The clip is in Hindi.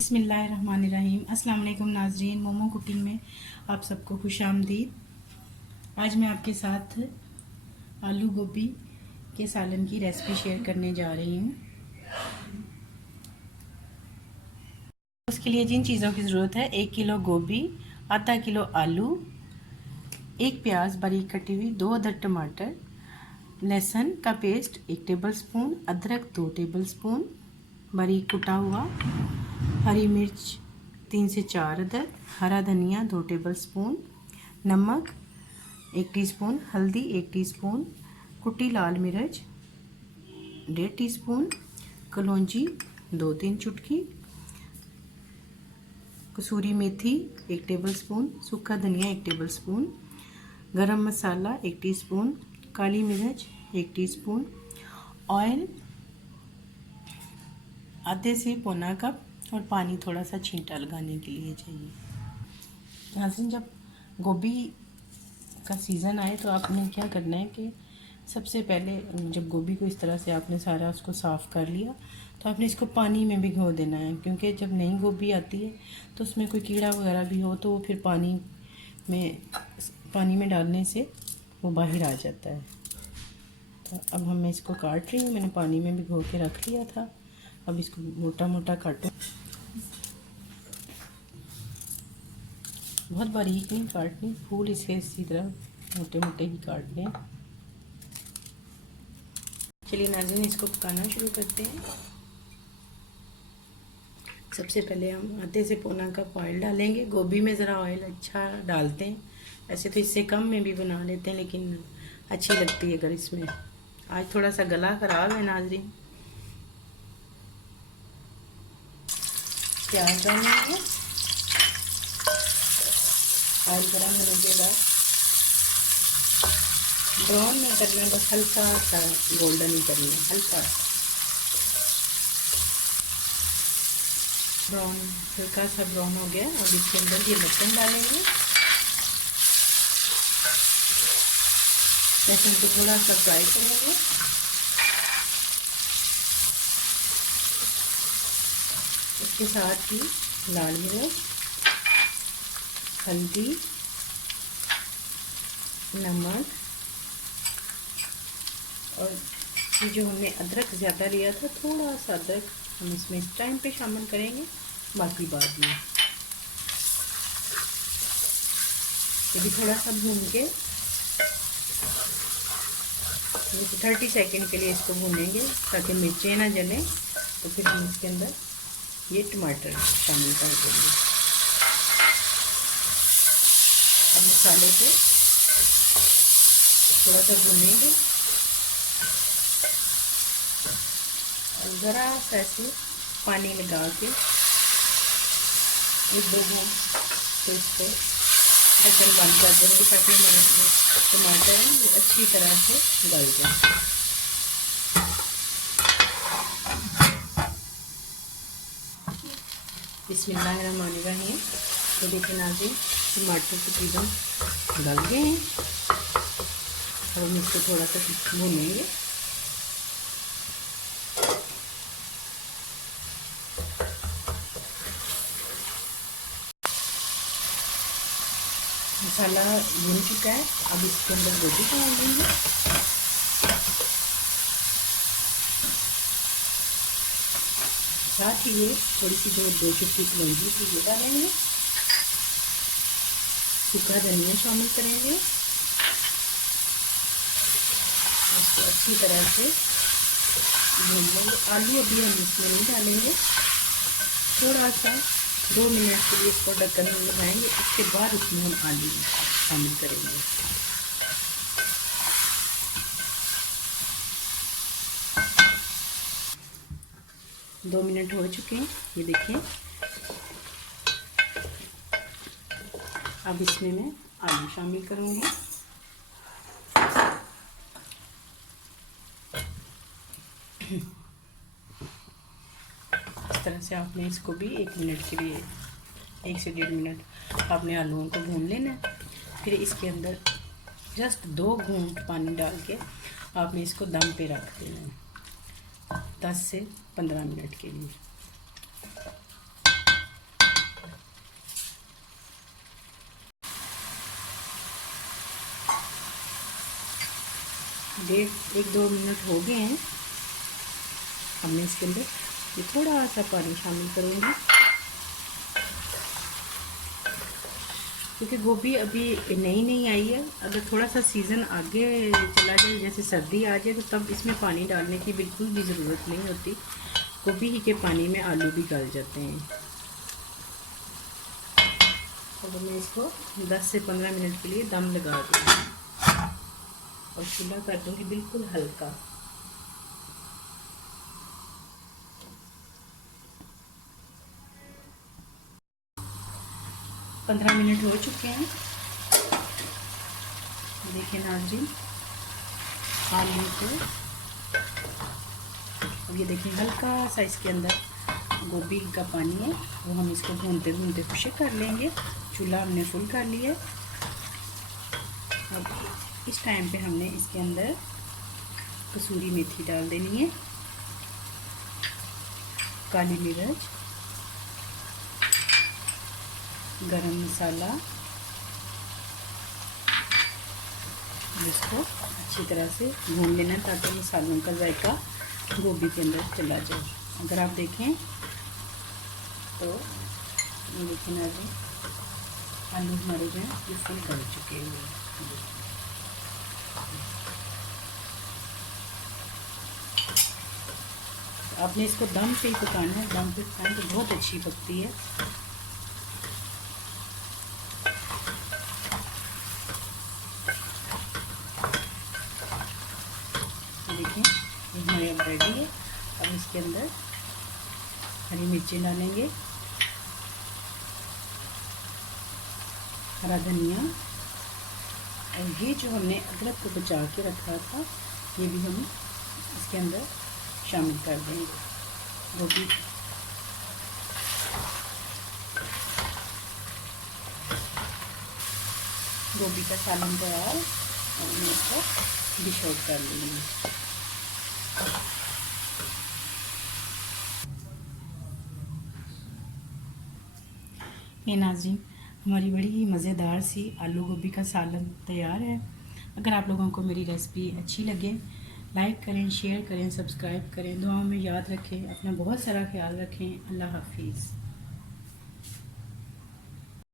बिस्मिल्लाहिर्रहमानिर्रहीम। अस्सलाम वालेकुम नाज़रीन, मोमो कुकिंग में आप सबको खुश आमदीद। आज मैं आपके साथ आलू गोभी के सालन की रेसिपी शेयर करने जा रही हूँ। उसके लिए जिन चीज़ों की ज़रूरत है, 1 किलो गोभी, आधा किलो आलू, 1 प्याज बारीक कटी हुई, 2 अदर टमाटर, लहसुन का पेस्ट 1 टेबलस्पून, अदरक 2 टेबलस्पून बारीक कुटा हुआ, हरी मिर्च 3 से 4 अदद, हरा धनिया 2 टेबलस्पून, नमक 1 टीस्पून, हल्दी 1 टीस्पून, कुटी लाल मिर्च 1.5 टीस्पून, कलौंजी 2-3 चुटकी, कसूरी मेथी 1 टेबलस्पून, सूखा धनिया 1 टेबलस्पून, गरम मसाला 1 टीस्पून, काली मिर्च 1 टीस्पून, ऑयल आधे से पौना कप और पानी थोड़ा सा छींटा लगाने के लिए चाहिए। नाज़रीन, जब गोभी का सीज़न आए तो आपने क्या करना है कि सबसे पहले जब गोभी को इस तरह से आपने सारा उसको साफ़ कर लिया तो आपने इसको पानी में भिगो देना है, क्योंकि जब नई गोभी आती है तो उसमें कोई कीड़ा वगैरह भी हो तो वो फिर पानी में डालने से वो बाहर आ जाता है। तो अब मैं इसको काट रही हूँ। मैंने पानी में भिगो के रख लिया था। अब इसको मोटा मोटा काटो, बहुत बारीक नहीं काटनी, फूल इसे इसी तरह मोटे मोटे ही काटने। चलिए नाज़रीन, इसको पकाना शुरू करते हैं। सबसे पहले हम आधे से पौना कप ऑयल डालेंगे। गोभी में ज़रा ऑयल अच्छा डालते हैं, ऐसे तो इससे कम में भी बना लेते हैं लेकिन अच्छी लगती है अगर इसमें। आज थोड़ा सा गला ख़राब है नाज़रीन। प्याज डालेंगे। ऑयल गर्म होने के बाद ब्राउन नहीं करना, बस हल्का सा गोल्डन ही करना है, हल्का ब्राउन। हल्का सा ब्राउन हो गया। अब इसके अंदर ये लहसुन डालेंगे। लहसुन को थोड़ा सा फ्राई करेंगे। इसके साथ ही लाल मिर्च, हल्दी, नमक और ये जो हमने अदरक ज़्यादा लिया था, थोड़ा सा अदरक हम इसमें इस टाइम पे शामिल करेंगे, बाकी बाद में। ये भी थोड़ा सा भून के 30 सेकंड के लिए इसको भूनेंगे ताकि मिर्चें ना जलें। तो फिर हम इसके अंदर ये टमाटर शामिल कर देंगे। अब मसाले को थोड़ा सा भूनेंगे, ज़रा सा ऐसे पानी लगा के 1-2 बूंद तो इसको ढक्कन बंद कर देंगे ताकि हमारे जो टमाटर हैं वो अच्छी तरह से गल जाए। बिस्मिल्लाहिर्रहमानिर्रहीम। तो देखिए नाज़रीन, टमाटर तकरीबन गल गए हैं। अब हम इसको थोड़ा सा भूनेंगे। मसाला भून चुका है। अब इसके अंदर गोभी डाल देंगे। साथ ही ये थोड़ी सी 2 चुटकी कलौंजी की ये डालेंगे। सूखा धनिया शामिल करेंगे। इसको अच्छी तरह से भून लेंगे। आलू अभी हम इसमें नहीं डालेंगे, थोड़ा सा 2 मिनट के लिए इसको ढक्कन में लगाएंगे। उसके बाद इसमें हम आलू शामिल करेंगे। दो मिनट हो चुके हैं, ये देखिए। अब इसमें मैं आलू शामिल करूँगी। इस तरह से आपने इसको भी 1 मिनट के लिए, 1 से 1.5 मिनट आपने आलूओं को भून लेना है। फिर इसके अंदर जस्ट 2 घूंट पानी डाल के आपने इसको दम पे रख देना है 10 से 15 मिनट के लिए। डेढ़ एक दो मिनट हो गए हैं। अब मैं इसके अंदर ये थोड़ा सा पानी शामिल करूँगी, क्योंकि गोभी अभी नई नई आई है। अगर थोड़ा सा सीज़न आगे चला जाए, जैसे सर्दी आ जाए, तो तब इसमें पानी डालने की बिल्कुल भी ज़रूरत नहीं होती। गोभी ही के पानी में आलू भी गल जाते हैं। अब मैं इसको 10 से 15 मिनट के लिए दम लगा दूँगी और चूल्हा कर दूँगी बिल्कुल हल्का। 15 मिनट हो चुके हैं। देखिए नाज़रीन, आलू को अब ये देखिए हल्का सा इसके अंदर गोभी का पानी है, वो हम इसको भूनते भूनते खुशक कर लेंगे। चूल्हा हमने फुल कर लिया। अब इस टाइम पे हमने इसके अंदर कसूरी मेथी डाल देनी है, काली मिर्च, गरम मसाला। इसको अच्छी तरह से भून लेना ताकि मसालों का जायका गोभी के अंदर चला जाए। अगर आप देखें तो ये देखिए ना, आलू हमारे जो हैं ये फुल कर चुके हैं। आपने इसको दम पे ही पकाना है, दम पे पकाएं तो बहुत अच्छी पकती है। देखिए ये हमारे अब रेडी है। अब इसके अंदर हरी मिर्ची डालेंगे, हरा धनिया, और ये जो हमने अदरक को बचा के रखा था ये भी हम इसके अंदर शामिल कर देंगे। गोभी का सालन तैयार, और मैं इसको डिश आउट कर लूँगी। ये नाज़रीन, हमारी बड़ी ही मज़ेदार सी आलू गोभी का सालन तैयार है। अगर आप लोगों को मेरी रेसिपी अच्छी लगे, लाइक करें, शेयर करें, सब्सक्राइब करें, दुआओं में याद रखें, अपना बहुत सारा ख्याल रखें। अल्लाह हाफिज़।